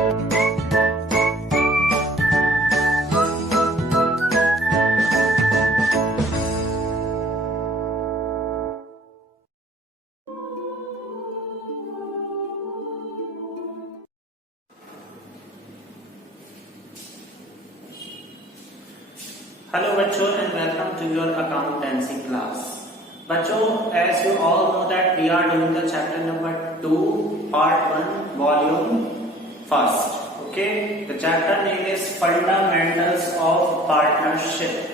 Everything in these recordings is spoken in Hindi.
Hello बच्चों and welcome to your accountancy class. बच्चों, as you all know that we are doing the chapter number 2 part 1 volume 1. Okay, the chapter name is fundamentals of partnership.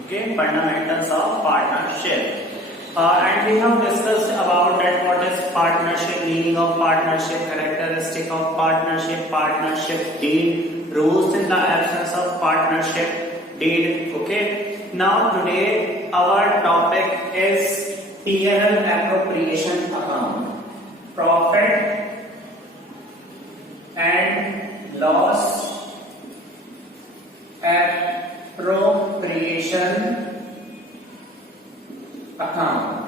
Okay, fundamentals of partnership. And we have discussed about that what is partnership, meaning of partnership, characteristic of partnership, partnership deed, rules in the absence of partnership deed. Okay, now today our topic is P&L appropriation account, profit and loss appropriation account.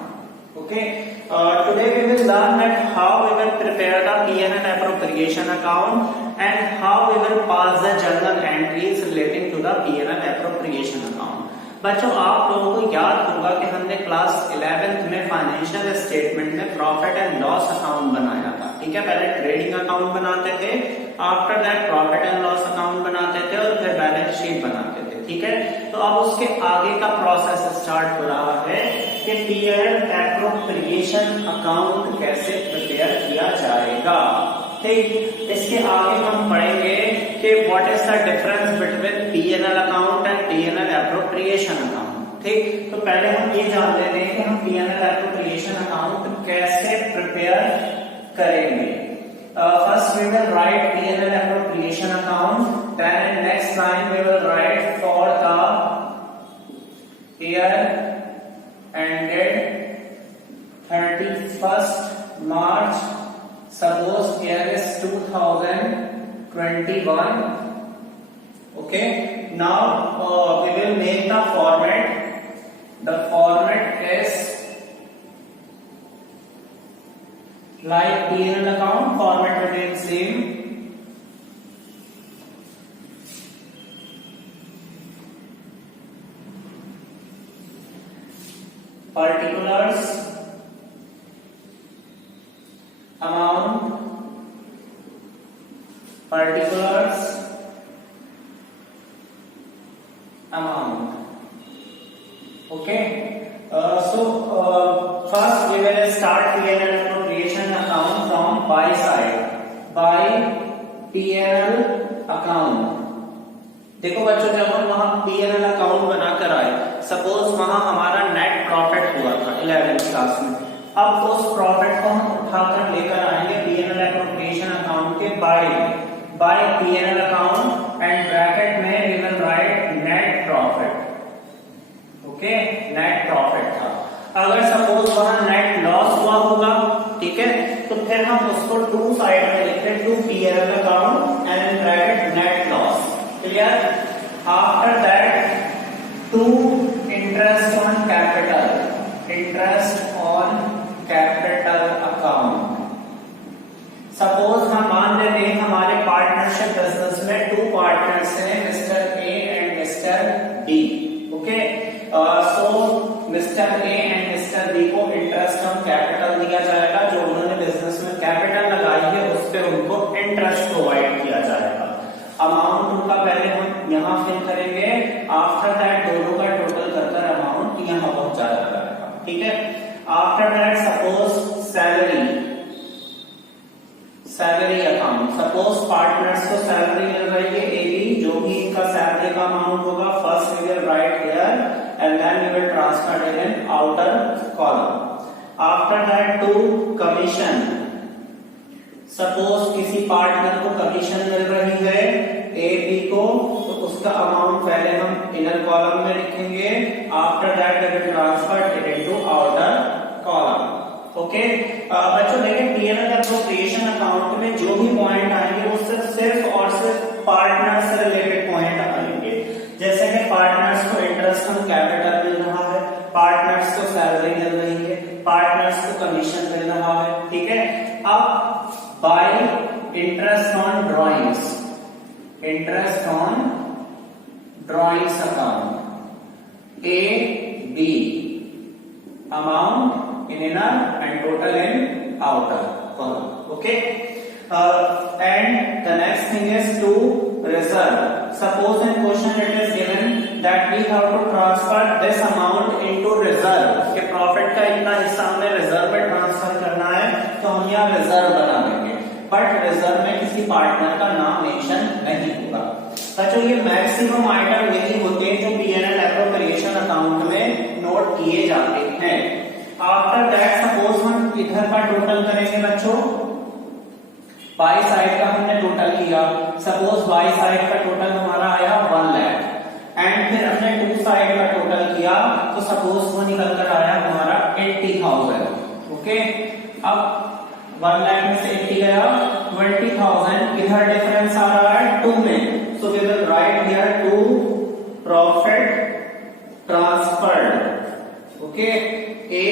Okay, today we will learn that how we will prepare the P&L appropriation account and how we will pass the journal entries relating to the P&L appropriation account. बच्चों, आप लोगों को याद होगा कि हमने क्लास 11th में फाइनेंशियल स्टेटमेंट में प्रॉफिट एंड लॉस अकाउंट बनाया था. ठीक है, पहले ट्रेडिंग अकाउंट बनाते थे, after that profit and loss account बनाते थे और फिर बैलेंस शीट बनाते थे. ठीक है, तो अब उसके आगे का प्रोसेस स्टार्ट हो रहा है कि P&L एप्रोप्रिएशन अकाउंट कैसे प्रिपेयर किया जाएगा. ठीक, इसके आगे हम पढ़ेंगे कि what is the difference between P&L account and P&L appropriation account. ठीक, तो पहले हम ये जान लेते हैं कि हम P&L एप्रोप्रिएशन अकाउंट कैसे प्रिपेयर करेंगे. First we will write P&L appropriation account, then in next line we will write for the year ended 31st March. Suppose year is 2021. Okay, now we will make the format. The format is like P&L account, format remains same. Particulars, amount, particulars, amount. Okay, first we will start P&L appropriation account from buy side. Buy P&L account. देखो बच्चों, जब हम वहां P&L अकाउंट बनाकर आए, सपोज वहां हमारा नेट प्रॉफिट हुआ था 11th क्लास में. अब उस प्रॉफिट को हम उठाकर लेकर आएंगे P&L एप्रोप्रिएशन अकाउंट के by P&L account and bracket में we will write net profit. Okay, net profit था. अगर सपोज वहां नेट लॉस हुआ होगा, ठीक है, तो फिर हम उसको टू साइड में लिखें, to P&L account and in bracket net loss. Clear? After that to interest on capital, interest on capital account. Suppose हम मान लेते हैं हमारे पार्टनरशिप बिजनेस में टू पार्टनर्स हैं, mister A and mister B. Okay, so mister A and mister B को इंटरेस्ट ऑन कैपिटल दिया जाएगा. जो उन्होंने बिजनेस में कैपिटल लगाई है उस पर उनको इंटरेस्ट प्रोवाइड किया जाएगा. अमाउंट उनका पहले हम यहाँ फिल करेंगे, आफ्टर दैट दोनों का टोटल कर अमाउंट यहाँ पहुंच जाएगा. ठीक है, after that suppose salary account. Suppose partners को सैलरी मिल रही है एबी, जो भी इनका सैलरी का अमाउंट होगा, first we will write here and then we will transfer it in outer column. After that to commission. Suppose किसी पार्टनर को कमीशन मिल रही है ए बी को, तो उसका अमाउंट पहले हम इनर कॉलम में लिखेंगे. After that we will transfer it into outer column. Okay, बच्चों देखिए P&L एप्रोप्रिएशन अकाउंट में जो भी पॉइंट आएंगे वो सिर्फ और सिर्फ पार्टनर से रिलेटेड पॉइंट आएंगे. जैसे कि पार्टनर्स को इंटरेस्ट ऑन कैपिटल मिल रहा है, पार्टनर्स को सैलरी मिल रही है, पार्टनर्स को कमीशन मिल रहा है. ठीक है, अब bye interest on drawings. Interest on drawings account, A B amount in inner and total in outer column. Okay, and the next thing is to reserve. Suppose in question it is given that we have to transfer this amount into reserve, कि प्रॉफिट का इतना हिस्सा हमें रिजर्व में ट्रांसफर करना है, तो हम यहाँ रिजर्व बना देंगे, बट रिजर्व में किसी पार्टनर का नाम मेंशन नहीं होगा। बच्चों ये मैक्सिमम आइटम यही होते हैं जो P&L एप्रोप्रिएशन अकाउंट में नोट किए जाते हैं। आफ्टर दैट सपोज हम इधर का टोटल करेंगे बच्चों, बाई साइड का हमने टोटल किया, सपोज बाई साइड का टोटल हमारा आया 1 लाख एंड फिर हमने टू साइड का टोटल किया तो सपोज वो निकल कर आया हमारा 80,000। ओके, अब 1 लाख में से 80 गया 20,000, इधर डिफरेंस आ रहा है 2 में, so we will write here to profit transferred. Okay, A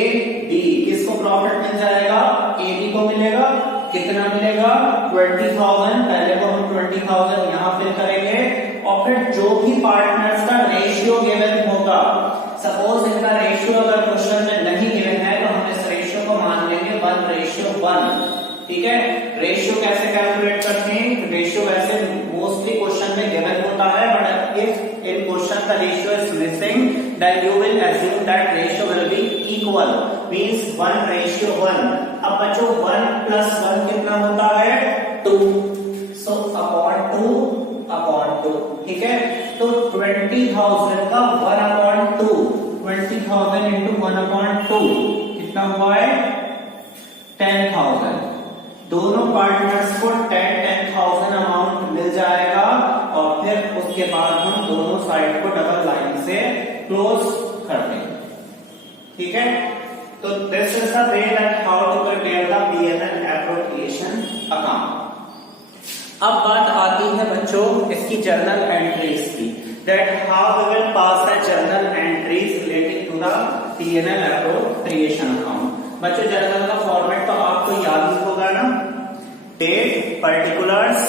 B किसको प्रॉफिट मिल जाएगा, A B को मिलेगा, कितना मिलेगा 20,000, पहले को हम 20,000 यहाँ फिल करेंगे और फिर जो भी पार्टनर्स का रेशियो गिवन होगा, सपोज इनका रेशियो अगर क्वेश्चन में नहीं गिवन है तो हम इस रेशियो को मान लेंगे 1:1। ठीक है, रेशियो कैसे कैलकुलेट करते हैं, रेशियो वैसे मोस्टली क्वेश्चन में गिवन होता है, but if in question the ratio is missing then you will assume that ratio will be equal, means 1:1। अब बच्चों 1 + 1 कितना होता है 2, सो अपॉन 2। ठीक है, तो 20,000 का 1/2, 20,000 into 1/2 कितना हुआ है 10,000। दोनों पार्टनर्स को 10,000 अमाउंट मिल जाएगा और फिर उसके बाद हम दोनों साइड को डबल लाइन से क्लोज कर देंगे। ठीक है, तो this is the way that how to prepare the P&L appropriation account. अब बात आती है बच्चों इसकी जर्नल एंट्रीज की, that how we will pass the journal entries relating to the P&L appropriation account. बच्चों जर्नल का फॉर्मेट तो आपको याद ही होगा ना, date, particulars,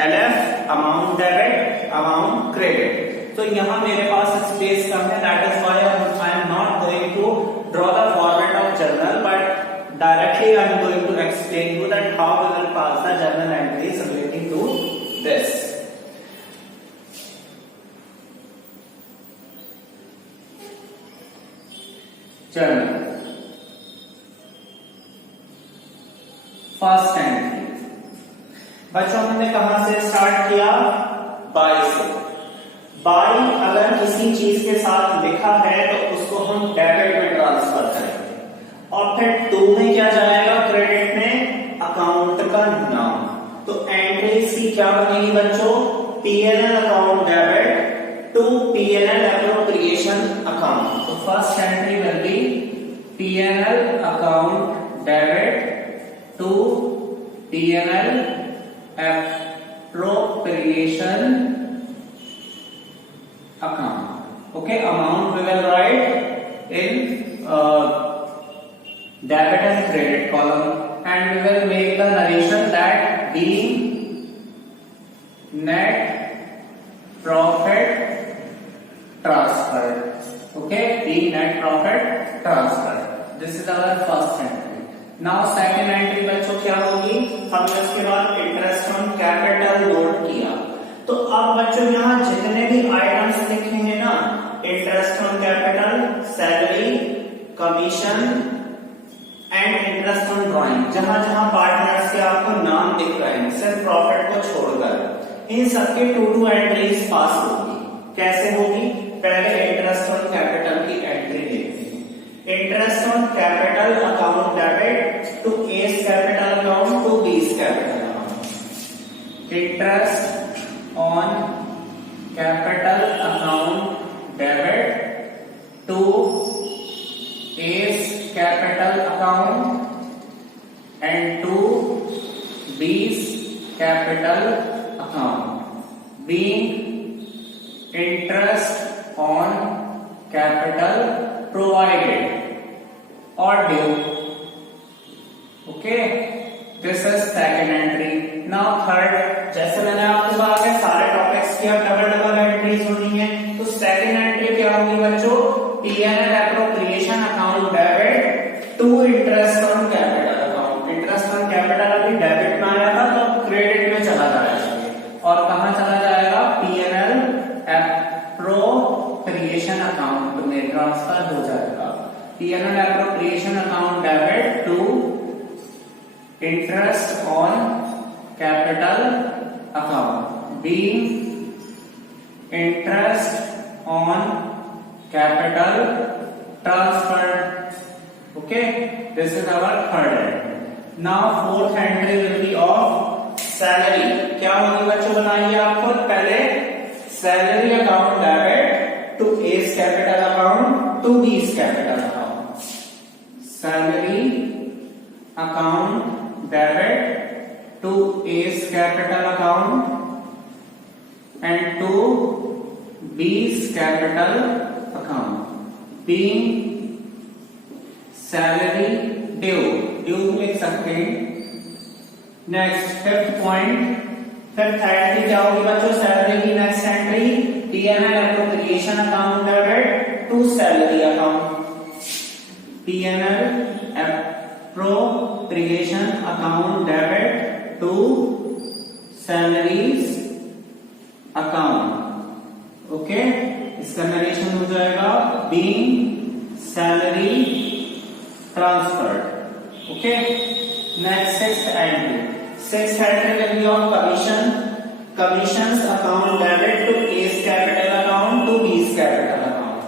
LF, amount debit, amount credit. तो यहाँ मेरे पास स्पेस कम है, that is why I am not going to draw the format of journal, but directly I am going to explain you that how we will pass the journal entries relating to this. Journal first entry बच्चों हमने कहां से स्टार्ट किया, बाई से। बाई अगर किसी चीज के साथ लिखा है तो उसको हम डेबिट में ट्रांसफर करेंगे और फिर 2 में क्या जाएगा, क्रेडिट में अकाउंट का नाम। तो एंट्री सी क्या बनेगी बच्चों, P&L account debit to P&L appropriation account. तो first entry will be P&L account debit to P&L appropriation account. Okay, amount we will write in debit and credit column and we will make the narration that being net profit transferred. Okay, being net profit transferred. This is our first entry. Now second entry बच्चों क्या होगी, हमने उसके बाद इंटरेस्ट ऑन कैपिटल नोट किया। तो अब बच्चों यहाँ जितने भी आइटम्स लिखे हैं ना, interest on capital, salary, commission and interest on drawing, जहां जहां पार्टनर्स के आपको नाम दिख रहे हैं सिर्फ प्रॉफिट को छोड़कर, इन सबके 2 एंट्रीज पास होगी। कैसे होगी, पहले इंटरेस्ट ऑन कैपिटल की एंट्री देखते हैं। Interest on capital account debit to A's capital account to B's capital account. Interest on capital account debit to A's capital account and to B's capital account, being interest on capital provided or due. Okay, this is second entry. Now third, जैसे मैंने आपको कहा कि सारे टॉपिक्स सेकंड एंट्री क्या होगी बच्चों, PNL appropriation account debit to interest on capital account. Interest on capital अभी डेबिट में आया था तो क्रेडिट में चला जाएगा और कहां चला जाएगा, पीएनएल एप्रोप्रिएशन अकाउंट में ट्रांसफर हो जाएगा। PNL appropriation account debit to interest on capital account being interest on capital transferred. Okay, this is our third entry. Now fourth entry will be of salary. क्या होगी बच्चों, बनाइए आप खुद। पहले salary account debit to A's capital account to B's capital account. Salary account debit to A's capital account and to B's capital account being salary due लिख सकते हैं। Next fifth point, fifth entry क्या होगी बच्चों, सैलरी की next entry PNL appropriation account debit to salary account. PNL appropriation account debit to salaries account. Okay, इसका नरेशन हो जाएगा being salary transferred. Okay, next sixth entry. Sixth entry will be of commission. Commissions account debit to A's capital account to B's capital account.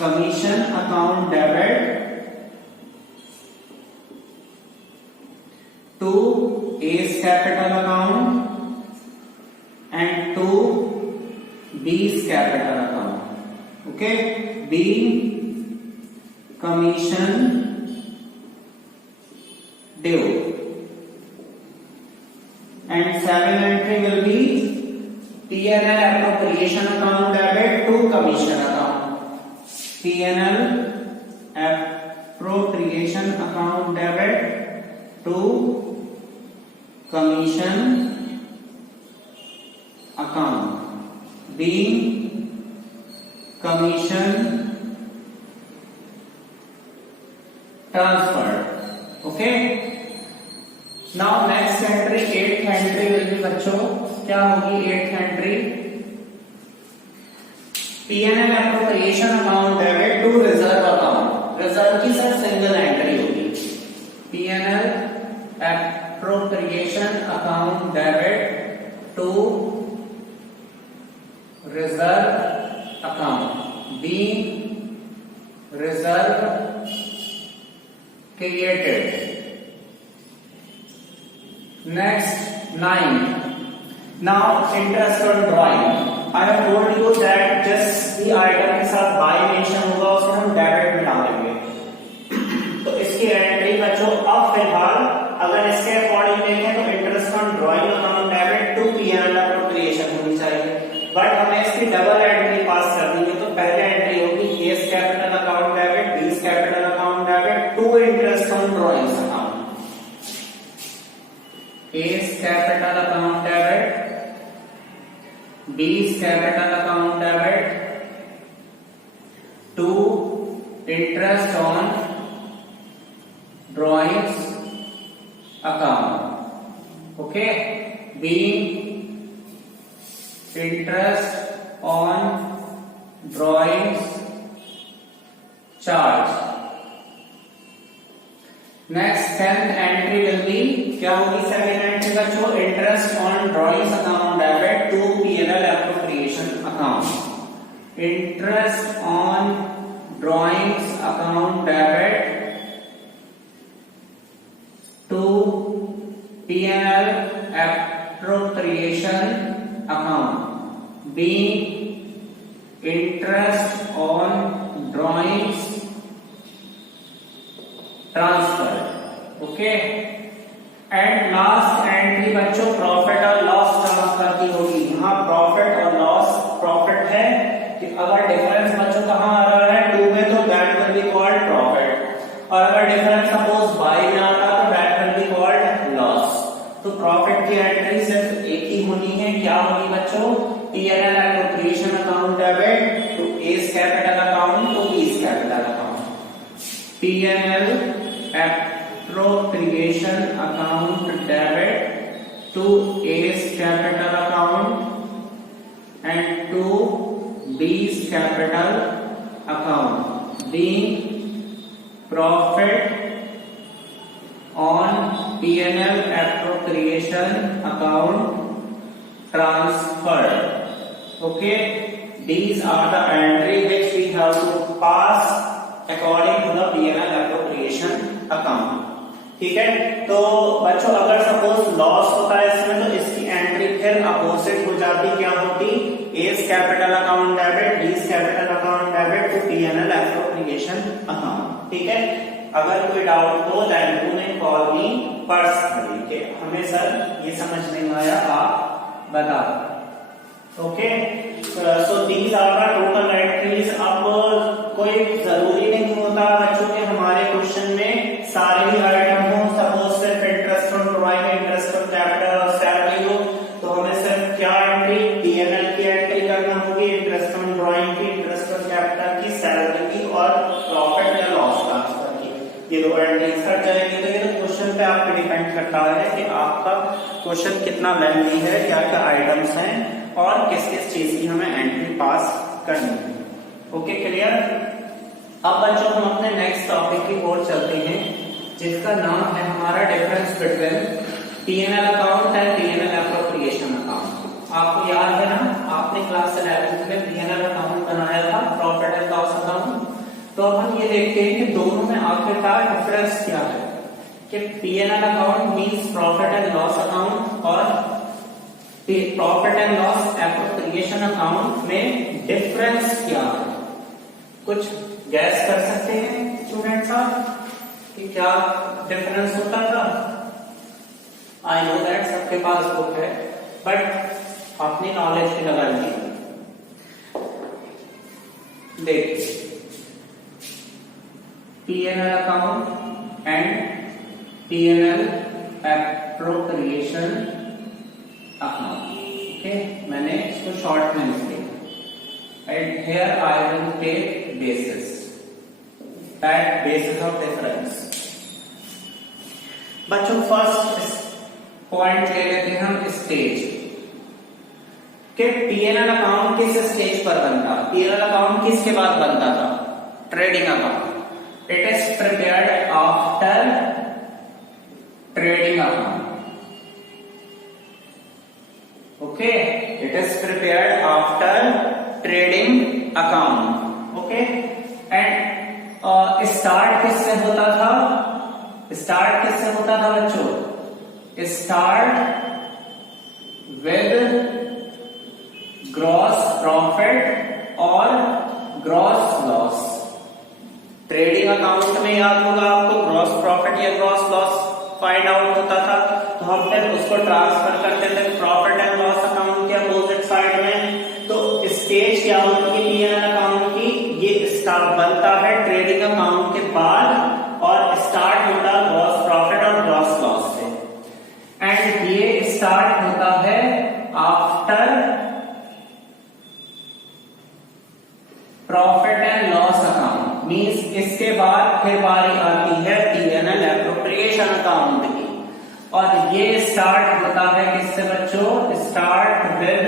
Commission account debit to A's capital account and to B's capital account. Okay, B commission due and seventh entry will be P&L appropriation account debit to commission account. P&L appropriation account debit to commission account being commission transferred. Okay, now next entry, eighth entry will be बच्चों क्या होगी, eighth entry P&L appropriation account debit to reserve account। Reserve की सर सिंगल एंट्री होगी। P&L appropriation account debit to reserve account being reserve created। Next, 9. Now interest on drawing। I have told you that just the item के साथ बाय मेंशन होगा उसको हम डेबिट में डालेंगे। तो इसकी एंट्री बच्चों अब फिलहाल अगर इसके अकॉर्डिंग देखें तो interest on drawing account debit to PNL appropriation होनी चाहिए, बट हमें इसकी डबल एंट्री पास करनी है। तो पहले एंट्री होगी A's capital account debit B's capital account debit to interest on drawings account. A's capital account debit B's capital account debit to interest on drawings account. Okay, being interest on drawings charge। next 10th entry will be क्या होगी, सेकंड एंट्री बच्चों interest on drawings account debit to PNL appropriation account. Interest on drawings account debit to PNL appropriation account being interest on drawings transferred। okay, and last entry बच्चों प्रॉफिट और लॉस ट्रांसफर की होगी। यहाँ प्रॉफिट और लॉस, प्रॉफिट है कि अगर डिफरेंस बच्चों कहाँ आ रहा है, टू में, तो that will be called profit, और अगर डिफरेंस सपोज बाई में आता तो that will be called loss. तो प्रॉफिट की एंट्री सिर्फ एक ही होनी है, क्या होगी बच्चों, PNL appropriation account debit A's capital account to B's capital account. P&L appropriation account debit to A's capital account and to B's capital account, being profit on P&L appropriation account transferred. Okay, these are the entry which we have to pass according to the P&L appropriation account. ठीक है, तो बच्चों अगर सपोज लॉस होता है इसमें तो इसकी एंट्री फिर अपोजिट हो जाती, क्या होती, A's capital account debit B's capital account debit to P&L appropriation account. ठीक है, अगर कोई डाउट हो then you can call me personally के हमें सर ये समझ नहीं आया आप बताओ. Okay, so these are the total entries. अब कोई जरूरी नहीं होता बच्चों के हमारे क्वेश्चन में सारे ही आइटम हो. सपोज सिर्फ interest on drawing, interest on capital और सैलरी हो तो हमें सिर्फ क्या एंट्री, P&L की एंट्री करना होगी, इंटरेस्ट ऑन ड्राइंग की, इंटरेस्ट ऑन कैपिटल की, सैलरी की और प्रॉफिट या लॉस ट्रांसफर की. ये दो एंट्री हट जाएगी. तो ये तो क्वेश्चन पे आप पे डिपेंड करता है कि आपका क्वेश्चन कितना लेंथी है, क्या क्या आइटम्स हैं और किस किस चीज की हमें एंट्री पास करनी है. Okay, clear. अब बच्चों हम अपने नेक्स्ट टॉपिक की ओर चलते हैं जिसका नाम है हमारा difference between P&L account and P&L appropriation account. आपको याद है ना, आपने क्लास 11 में P&L अकाउंट बनाया था, प्रॉफिट एंड लॉस अकाउंट. तो अब हम ये देखते हैं कि दोनों में आखिरकार डिफरेंस क्या है, कि P&L account means profit and loss account और profit and loss appropriation account में डिफरेंस क्या है. कुछ गैस कर सकते हैं स्टूडेंट्स आप कि क्या डिफरेंस होता था. आई नो दैट सबके पास बुक है बट अपनी नॉलेज की लगा लीजिए. देखिए, P&L account and P&L appropriation account. Okay, मैंने इसको शॉर्ट में लिख लिया. And here I will take basis, that basis of difference. बच्चों फर्स्ट पॉइंट ले लेते हैं हम स्टेज के. P&L अकाउंट किस स्टेज पर बनता, P&L अकाउंट किसके बाद बनता था, trading account. It is prepared after trading account. Okay, it is prepared after trading account. Okay, and start किससे होता था, स्टार्ट किससे होता था बच्चों, स्टार्ट विद ग्रॉस प्रॉफिट और ग्रॉस लॉस. ट्रेडिंग अकाउंट में याद होगा आपको ग्रॉस प्रॉफिट या ग्रॉस लॉस फाइंड आउट होता था, तो हम फिर उसको ट्रांसफर करते थे प्रॉफिट एंड लॉस अकाउंट के अपोजिट साइड में. तो स्टेज क्या होती है P&L अकाउंट की, ये स्टार्ट बनता है ट्रेडिंग अकाउंट के बाद और स्टार्ट होता है ग्रॉस प्रॉफिट और ग्रॉस लॉस से. एंड ये स्टार्ट होता है after profit and loss account. Means इसके बाद फिर बारी आती है P&L एप्रोप्रिएशन अकाउंट की और ये स्टार्ट होता है किससे बच्चों, स्टार्ट विद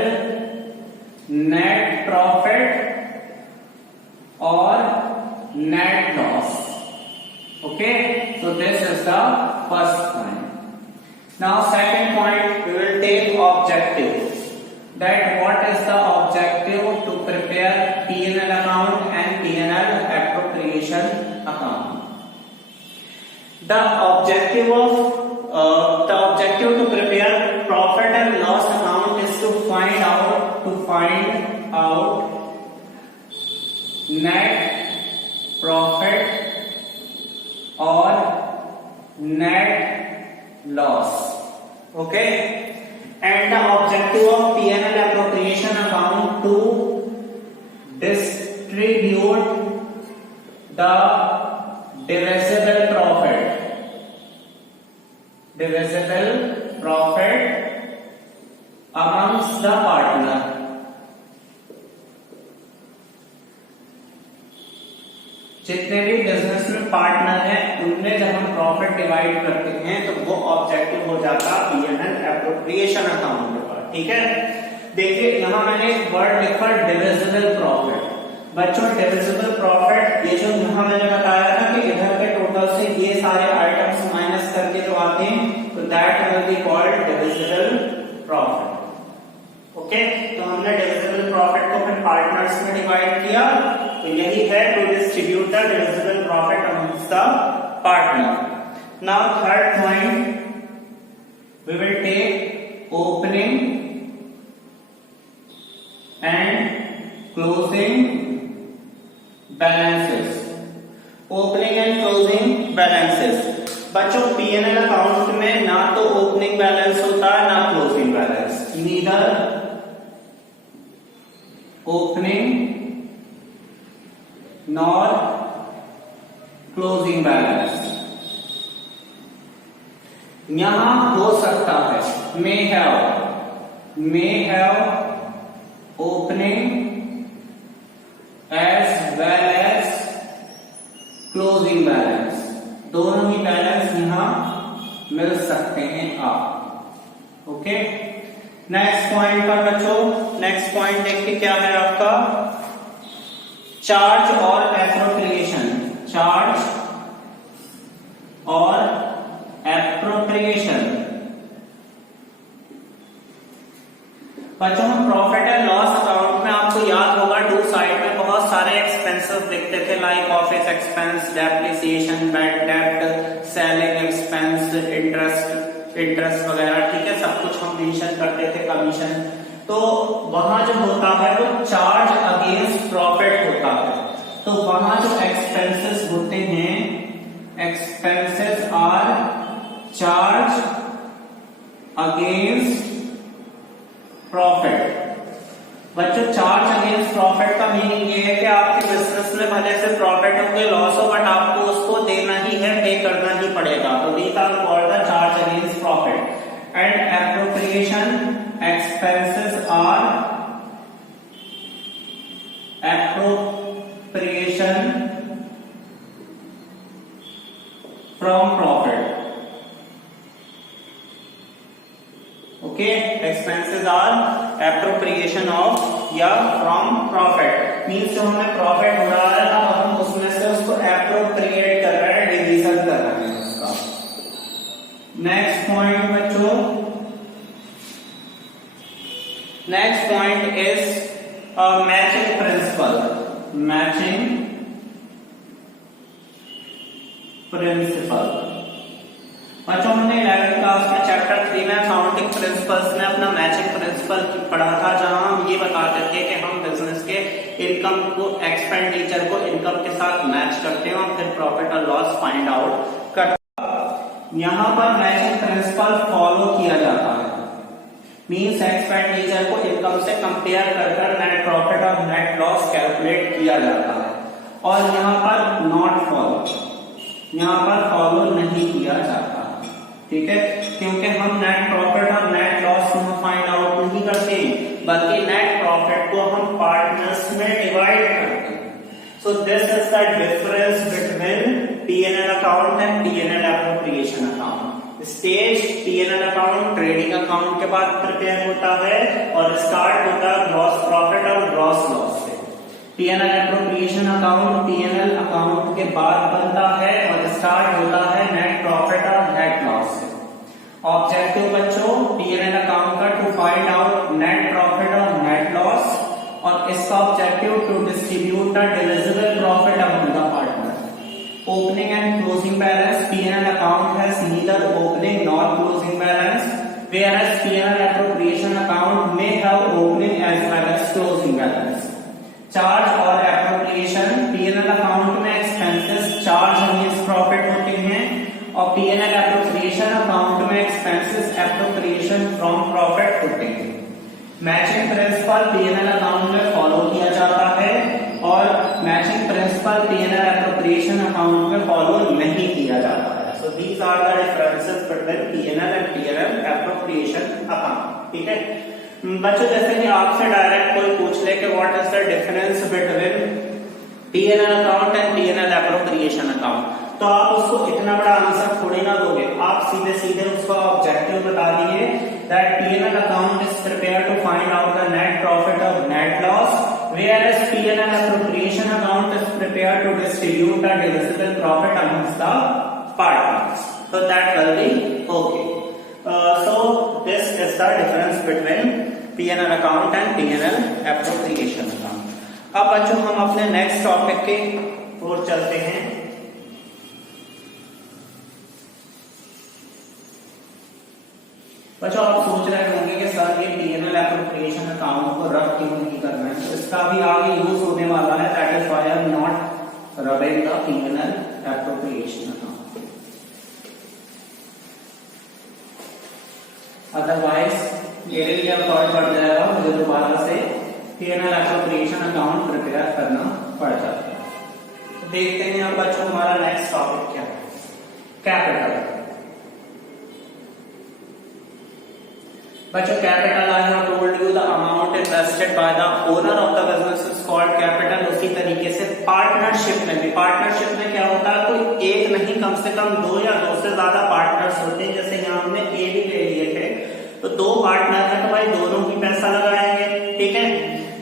नेट प्रॉफिट और net loss. Okay, so this is the first point. Now second point we will take objective, that what is the objective to prepare P&L account and P&L appropriation account. The objective to prepare profit and loss account is to find out net profit or net loss. Okay, and the objective of P&L appropriation account to distribute the divisible profit amongst the partner. जितने भी बिजनेस में पार्टनर हैं उनमें जब हम प्रॉफिट डिवाइड करते हैं तो वो ऑब्जेक्टिव हो जाता P&L एप्रोप्रिएशन अकाउंट के पास। ठीक है, देखिए यहाँ मैंने एक वर्ड लिखा डिविजिबल प्रॉफिट। बच्चों डिविजिबल प्रॉफिट ये जो यहाँ मैंने बताया था कि इधर के टोटल से ये सारे आइटम्स माइनस करके जो आते हैं तो that will be called divisible profit. Okay, तो हमने डिविजिबल प्रॉफिट को फिर पार्टनर्स में डिवाइड किया, तो यही है to distribute the divisible profit amongst the partner. Now third point we will take opening and closing balances। Opening and closing balances. बच्चों P&L अकाउंट में ना तो ओपनिंग बैलेंस होता है ना closing balance, neither opening nor closing balance. यहां हो सकता है may have opening as well as closing balance, दोनों ही बैलेंस यहां मिल सकते हैं आप। ओके, नेक्स्ट पॉइंट पर बच्चों, नेक्स्ट पॉइंट देखिए क्या है आपका, चार्ज और एप्रोप्रिएशन। चार्ज और एप्रोप्रिएशन। बच्चों हम प्रॉफिट एंड लॉस अकाउंट में आपको याद होगा टू साइड में बहुत सारे एक्सपेंसेस लिखते थे, like office expense, depreciation, bad डेप्ट, सेलिंग एक्सपेंस, इंटरेस्ट वगैरह। ठीक है, सब कुछ हम मेंशन करते थे, कमीशन। तो वहां जो होता है वो चार्ज अगेंस्ट प्रॉफिट होता है। तो वहां जो एक्सपेंसेस होते हैं, expenses are charge against profit. बच्चों चार्ज अगेंस्ट प्रॉफिट का मीनिंग ये है कि आपके बिजनेस में भले से प्रॉफिट हो के लॉस हो, बट आपको उसको देना ही है, पे करना ही पड़ेगा। तो these are called the charge against profit. And appropriation, expenses are appropriation from profit. Okay, expenses are appropriation of या फ्रॉम प्रॉफिट। मीन्स जो हमें प्रॉफिट हो रहा है ना, हम उसमें से उसको एप्रोप्रिएट कर रहे हैं, डिवीजन कर रहे हैं उसका। नेक्स्ट पॉइंट बच्चों, next point is matching principal. Matching principal. बच्चों हमने 11th क्लास में चैप्टर 3 में अकाउंटिंग प्रिंसिपल्स में अपना मैचिंग प्रिंसिपल पढ़ा था, जहां हम ये बताते थे कि हम बिजनेस के इनकम को, एक्सपेंडिचर को इनकम के साथ मैच करते हैं और फिर प्रॉफिट और लॉस फाइंड आउट करते हैं। यहां पर मैचिंग प्रिंसिपल फॉलो किया जाता है। मीन्स एक्सपेंडिचर को इनकम से कंपेयर कर नेट प्रॉफिट और नेट लॉस कैलकुलेट किया जाता है। और यहाँ पर नॉट फॉलो, यहाँ पर फॉलो नहीं किया जाता। ठीक है, क्योंकि हम नेट प्रॉफिट और नेट लॉस को फाइंड आउट नहीं करते, बल्कि नेट प्रॉफिट को हम पार्टनर्स में डिवाइड करते हैं। सो this is the difference between P&L account and P&L appropriation account. Stage P&L account trading account के बाद प्रिपेयर होता है और स्टार्ट होता है ग्रॉस प्रॉफिट और ग्रॉस लॉस से। P&L appropriation account P&L account के बाद बनता है और स्टार्ट होता है नेट प्रॉफिट और नेट लॉस से। ऑब्जेक्टिव बच्चों P&L अकाउंट का to find out net profit और नेट लॉस, और इसका objective to distribute the divisible profit among the partner. Opening and closing balance. P&L account has neither opening nor closing balance, whereas P&L appropriation account may have opening as well as closing balance। Charge और एप्रोप्रिएशन। P&L अकाउंट में एक्सपेंसेस चार्ज अगेंस्ट प्रॉफिट होते हैं और P&L एप्रोप्रिएशन अकाउंट में एक्सपेंसेस एप्रोप्रिएशन फ्रॉम प्रॉफिट होते हैं। मैचिंग प्रिंसिपल P&L अकाउंट में फॉलो किया जाता है और matching principle P&L appropriation account में फॉलो नहीं किया जाता है। So these are the differences between P&L and P&L appropriation account. ठीक है बच्चों, जैसे कि आपसे डायरेक्ट कोई पूछ ले कि what is the difference between P&L account and P&L appropriation account. तो आप उसको इतना बड़ा आंसर थोड़ी ना दोगे, आप सीधे सीधे उसका ऑब्जेक्टिव बता दिए that P&L account is prepare to find out the net profit और net loss, whereas P&L appropriation account is prepared to distribute the divisible profit amongst the partners. So that will be okay. So this is the difference between P&L account and P&L appropriation account. अब बच्चों हम अपने नेक्स्ट टॉपिक के ओर चलते हैं। बच्चों आप सोच रहे होंगे कि सर ये P&L एप्रोप्रिएशन अकाउंट को रब क्यों नहीं करना है, तो इसका भी आगे यूज होने वाला है, that is why I am not rubbing the P&L appropriation account. Otherwise मेरे लिए फर्क पड़ जाएगा, मुझे दोबारा से P&L एप्रोप्रिएशन अकाउंट प्रिपेयर करना पड़ जाता है। तो देखते हैं अब बच्चों हमारा नेक्स्ट टॉपिक क्या है, कैपिटल। बच्चों capital I have told you the amount invested by the owner of the business is called capital. उसी तरीके से पार्टनरशिप में भी, पार्टनरशिप में क्या होता है, कोई एक नहीं कम से कम दो या दो से ज्यादा पार्टनर्स होते हैं। जैसे यहाँ हमने ए भी ले लिए थे, तो दो पार्टनर है तो भाई दोनों ही पैसा लगाएंगे, ठीक है।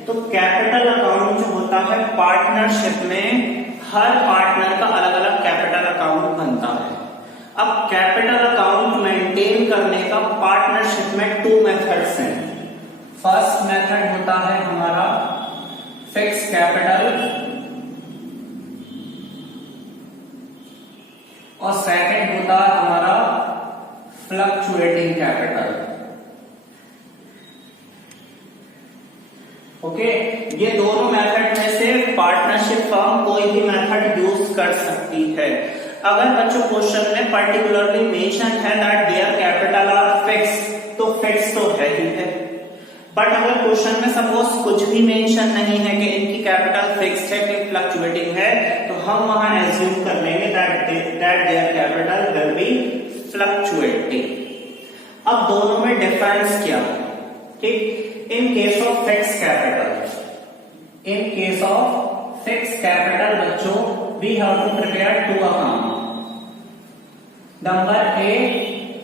तो कैपिटल अकाउंट जो होता है पार्टनरशिप में हर पार्टनर का अलग अलग कैपिटल अकाउंट बनता है। अब कैपिटल अकाउंट मेंटेन करने का पार्टनरशिप में 2 मेथड्स हैं। फर्स्ट मेथड होता है हमारा फिक्स कैपिटल और सेकंड होता है हमारा फ्लक्चुएटिंग कैपिटल। ओके, ये दोनों मेथड में से पार्टनरशिप फर्म कोई भी मेथड यूज कर सकती है। अगर बच्चों क्वेश्चन में पर्टिकुलरली मेंशन है that their capital R fix, तो फिक्स तो है ही है। बट अगर क्वेश्चन में सपोज कुछ भी मेंशन नहीं है कि इनकी कैपिटल फिक्स्ड है कि फ्लक्चुएटिंग है, तो हम वहां एज्यूम कर लेंगे that their capital will be fluctuating. अब दोनों में डिफरेंस क्या है, ठीक। इन case of fix capital, in case of fix capital बच्चों we have to prepare 2 accounts. Number A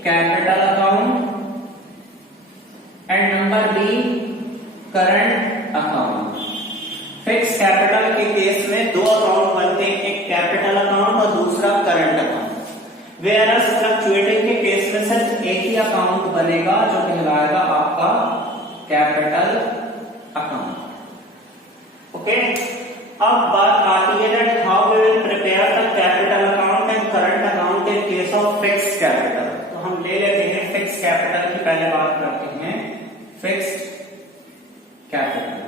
capital account and number B current account. Fix capital के केस में 2 अकाउंट बनते हैं, एक कैपिटल अकाउंट और दूसरा करंट अकाउंट। वेयरएज फ्लक्चुएटिंग के केस में सिर्फ एक ही अकाउंट बनेगा जो कहलाएगा आपका कैपिटल अकाउंट। ओके, अब बात आती है that how we will prepare the capital account and current account in case of fixed capital. तो हम ले लेते हैं फिक्स्ड कैपिटल की पहले बात करते हैं। Fixed capital,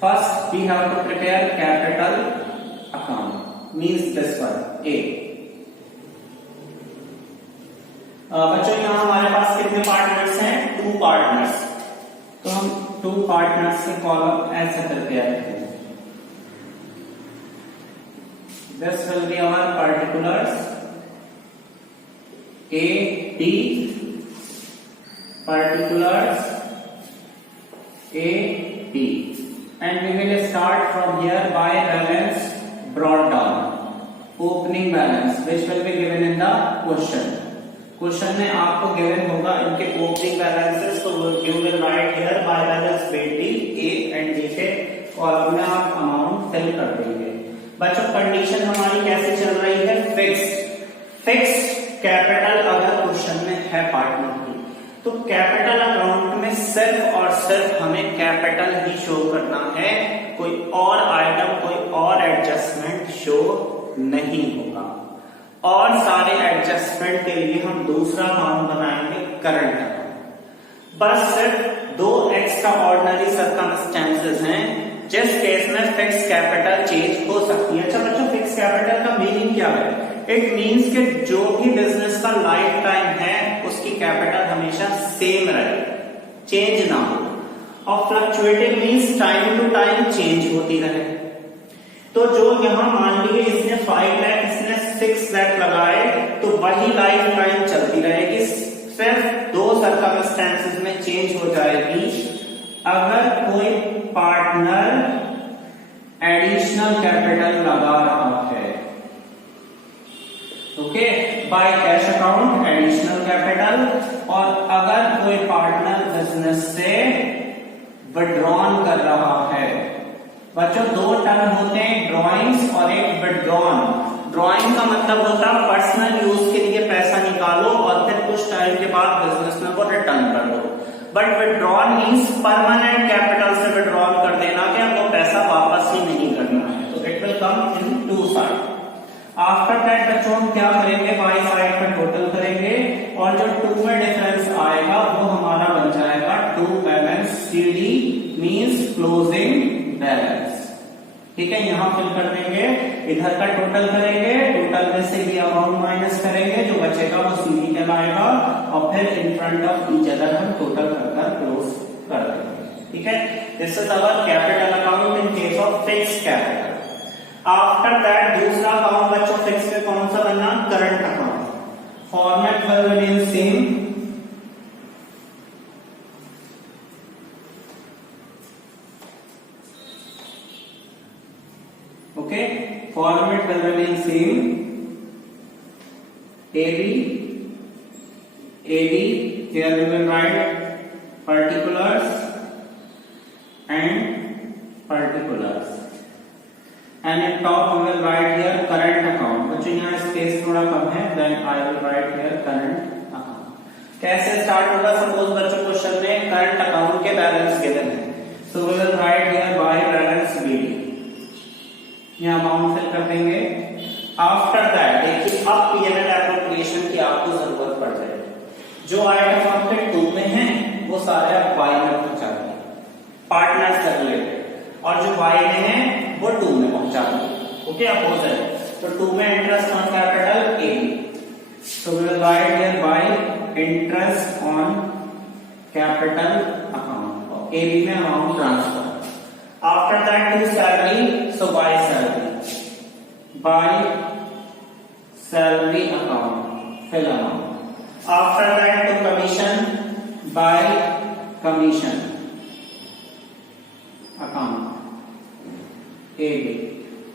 first we have to prepare capital account, means this one A. बच्चों यहाँ हमारे पास कितने पार्टनर्स हैं, 2 पार्टनर्स। तो हम 2 पार्टनर्स के कॉलम ऐसे प्रिपेयर करेंगे। This will be our particulars A B, particulars A, B, and we will start from here by balance brought down, opening balance which will be given in the question. Question में आपको गिवन होगा इनके ओपनिंग बैलेंसेस, तो you will write here by balance बेटी ए एंड बी के कॉलम में आप अमाउंट फिल कर देंगे। बच्चों कंडीशन हमारी कैसे चल रही है, फिक्स्ड कैपिटल अगर क्वेश्चन में है पार्टनर की, तो कैपिटल अकाउंट में सिर्फ और सिर्फ हमें कैपिटल ही शो करना है, कोई और आइटम कोई और एडजस्टमेंट शो नहीं होगा। और सारे एडजस्टमेंट के लिए हम दूसरा अकाउंट बनाएंगे करंट अकाउंट। बस सिर्फ 2 एक्स्ट्रा ऑर्डिनरी सर्कमस्टेंसेस हैं जिस केस में फिक्स कैपिटल चेंज हो सकती है। अच्छा बच्चों, फिक्स कैपिटल का मीनिंग क्या है? इट मीन्स कि जो भी बिजनेस का लाइफ टाइम है उसकी कैपिटल हमेशा सेम रहे, चेंज ना हो। और fluctuating means time to time change होती रहे। तो जो यहां मान लीजिए इसने 5 लाख इसने 6 लाख लगाए, तो वही लाइफ टाइम चलती रहेगी, सिर्फ 2 सर्कमस्टेंसेस में चेंज हो जाएगी। अगर कोई पार्टनर एडिशनल कैपिटल लगा रहा है, okay, by cash account additional capital, और अगर कोई पार्टनर बिजनेस से विड्रॉन कर रहा है। बच्चों दो टर्म होते हैं, ड्रॉइंग्स और एक विड्रॉन। ड्रॉइंग का मतलब होता है पर्सनल यूज के लिए पैसा निकालो और फिर कुछ टाइम के बाद बिजनेस में वो रिटर्न कर दो। But withdrawn means permanent capital से विड्रॉन कर देना कि हमको पैसा वापस ही नहीं करना है। तो it will come in to side. After that बच्चों हम क्या करेंगे, बाई साइड पर टोटल करेंगे और जो टू में डिफरेंस आएगा वो हमारा बन जाएगा to balance. CD means closing balance. ठीक है, यहां फिल कर देंगे, इधर का टोटल करेंगे, टोटल में से ये अमाउंट माइनस करेंगे, जो बचेगा वो सीडी कहलाएगा और फिर in front of each other हम टोटल कर क्लोज कर देंगे। ठीक है, this is our capital account in case of fixed capital. After that दूसरा अकाउंट बच्चों फिक्स में कौन सा बनना, current account. Format will remain same. Okay, format will remain same. AB here we will write particulars and particulars, and at top we will write here current account। बच्चों यहाँ स्पेस थोड़ा कम है, then I will write here current account। कैसे स्टार्ट होगा, सपोज बच्चों क्वेश्चन में करंट अकाउंट के बैलेंस गिवन है, so we will write here by balance BD। यहाँ अमाउंट फिल कर देंगे। आफ्टर दैट देखिए अब P&L एप्रोप्रिएशन की आपको जरूरत पड़ जाएगी। जो आइटम आपके टू में है वो सारे आप वाई में पहुंचा देंगे, पार्टनर्स कर लेंगे, और जो वाई में है वो टू में पहुंचा देंगे। Okay, opposite. तो टू में interest on capital AB, so we will write here by interest on capital account, और एबी में amount transfer. After that to salary, so by salary account, fill amount. After that to commission, by commission account AB।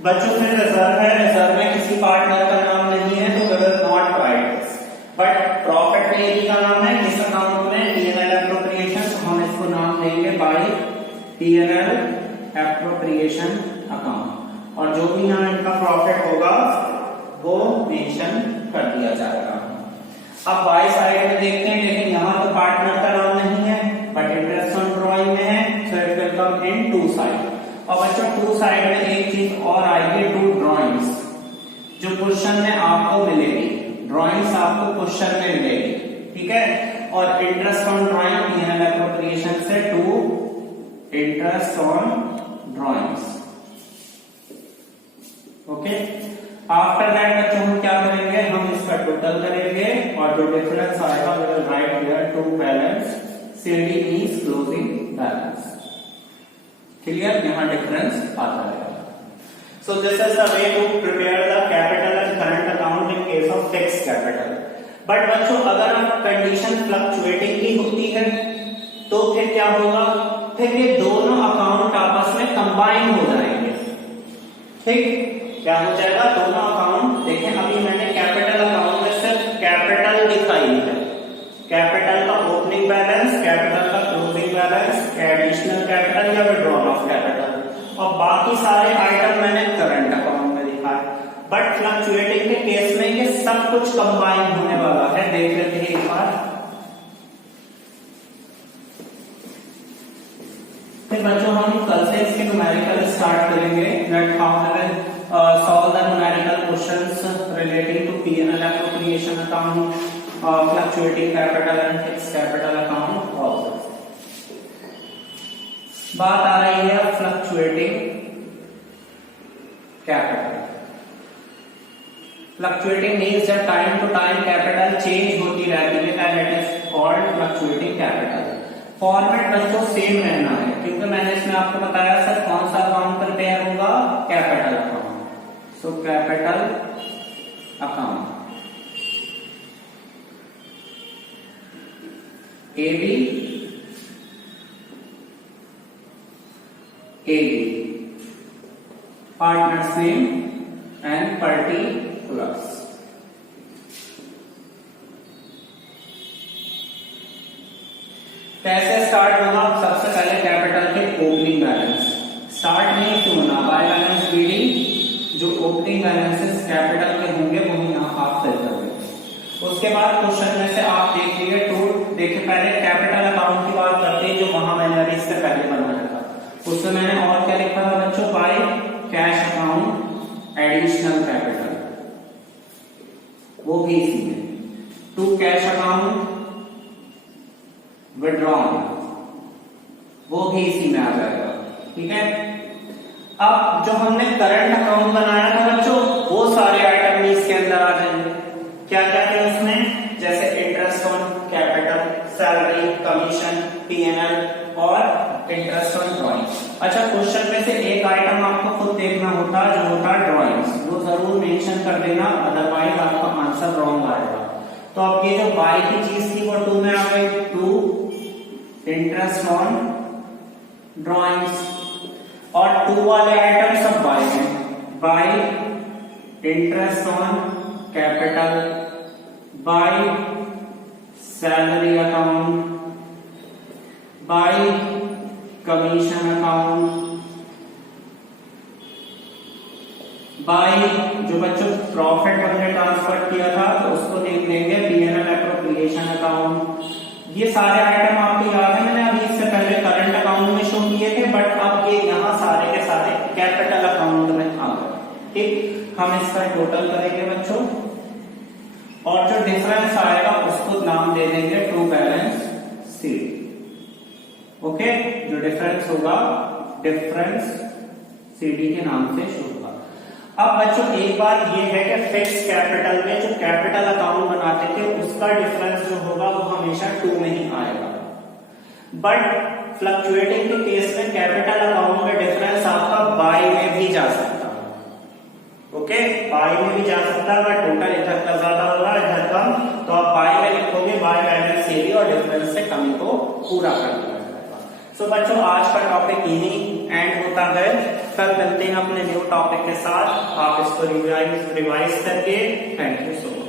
बच्चों में रिजर्व है, रिजर्व में किसी पार्टनर का नाम नहीं है तो we will not write this, but profit में AB का नाम है। किस अकाउंट में, P&L एप्रोप्रिएशन, तो हम इसको नाम देंगे by P&L एप्रोप्रिएशन अकाउंट, और जो भी यहाँ इनका प्रॉफिट होगा वो मेंशन कर दिया जाएगा। अब बाई साइड में देखते हैं, लेकिन यहाँ तो पार्टनर का नाम नहीं है बट इंटरेस्ट ऑन ड्रॉइंग में है, so it will come in to side. और बच्चों टू साइड में एक चीज और आएगी, टू ड्रॉइंग्स, जो क्वेश्चन में आपको मिलेगी। ड्रॉइंग्स आपको क्वेश्चन में मिलेगी, ठीक है। और interest on drawing P&L appropriation से to interest on drawings. Okay, after that बच्चों हम क्या करेंगे, हम इसका टोटल करेंगे और जो डिफरेंस आएगा we will write here to balance. CD means closing balance. Clear, यहाँ डिफरेंस आता है। So this is the way to prepare the capital and current account in case of fixed capital. But बच्चों अगर कंडीशन फ्लक्चुएटिंग की होती है तो फिर क्या होगा, फिर ये दोनों अकाउंट आपस में कंबाइन हो जाएंगे। ठीक, क्या हो जाएगा, दोनों अकाउंट। देखें अभी मैंने कैपिटल अकाउंट में सिर्फ कैपिटल दिखाई है, कैपिटल का ओपनिंग बैलेंस, कैपिटल का क्लोजिंग बैलेंस, एडिशनल कैपिटल या विड्रॉल ऑफ कैपिटल, और बाकी सारे आइटम मैंने करंट अकाउंट में दिखाया। बट फ्लक्चुएटिंग के केस में ये सब कुछ कंबाइन होने वाला है, देख लेते हैं एक बार। फिर बच्चों हम कल से इसके न्यूमेरिकल स्टार्ट करेंगे, that how we will solve the numerical questions relating to P&L appropriation account, fluctuating capital and fixed capital account also। बात आ रही है fluctuating capital। fluctuating means जब time to time capital change होती रहती है and it is called fluctuating capital। Format बच्चों सेम रहना है, क्योंकि मैंने इसमें आपको बताया सर कौन सा अकाउंट प्रिपेयर होगा, capital account. So capital account AB AB, partner's name and particulars. कैसे स्टार्ट होगा? सबसे पहले कैपिटल के ओपनिंग बैलेंस स्टार्ट नहीं क्यों होना, बाय बैलेंस बीडी, जो ओपनिंग बैलेंसेस कैपिटल के होंगे वही यहाँ आप फिल कर देंगे। उसके बाद क्वेश्चन में से आप देख लीजिए टू, देखिए पहले कैपिटल अकाउंट की बात करते हैं जो वहां मैंने अभी इससे पहले बनाया था, उसमें मैंने और क्या लिखा था बच्चों, by cash account additional capital, वो भी इसी में, टू कैश अकाउंट विड्रॉन, वो भी इसी में आ जाएगा। ठीक है, अब जो हमने करंट अकाउंट बनाया था बच्चों, वो सारे आइटम भी इसके अंदर आ जाएंगे। क्या क्या है उसमें, जैसे interest on capital, salary, commission, P&L और इंटरेस्ट ऑन ड्रॉइंग। अच्छा, क्वेश्चन में से एक आइटम आपको खुद देखना होता जो होता है ड्रॉइंग्स, वो जरूर मेंशन कर देना, अदरवाइज आपका आंसर रॉन्ग आएगा। तो अब ये जो बाय की चीज थी वो 2 में आ गई, 2 इंटरेस्ट ऑन ड्रॉइंग्स, और 2 वाले आइटम सब बाय हैं, by interest on capital, by salary account, by commission account, by जो बच्चों प्रॉफिट हमने ट्रांसफर किया था तो उसको लिख देंगे P&L एप्रोप्रिएशन अकाउंट। ये सारे आइटम आपको याद है, मैंने अभी इससे पहले करंट अकाउंट में शो किए थे, बट अब ये यहाँ सारे के सारे कैपिटल अकाउंट में आ गए। ठीक, हम इसका टोटल करेंगे बच्चों, और जो डिफरेंस आएगा उसको नाम दे देंगे टू बैलेंस शीट। ओके, जो डिफरेंस होगा डिफरेंस सीडी के नाम से शो होगा। अब बच्चों एक बात ये है कि फिक्स कैपिटल में जो कैपिटल अकाउंट बनाते थे उसका डिफरेंस जो होगा वो हमेशा 2 में ही आएगा, बट फ्लक्चुएटिंग के केस में कैपिटल अकाउंट में डिफरेंस आपका बाय में भी जा सकता है। ओके, बाय में भी जा सकता है, बट टोटल इधर का ज्यादा होगा इधर कम, तो आप बाय में लिखोगे बाय बैलेंस सीडी और डिफरेंस से कमी को पूरा कर दिया जाएगा। सो बच्चों आज का टॉपिक यही एंड होता है, कल मिलते हैं अपने न्यू टॉपिक के साथ, आप इसको रिवाइज करके। Thank you so much.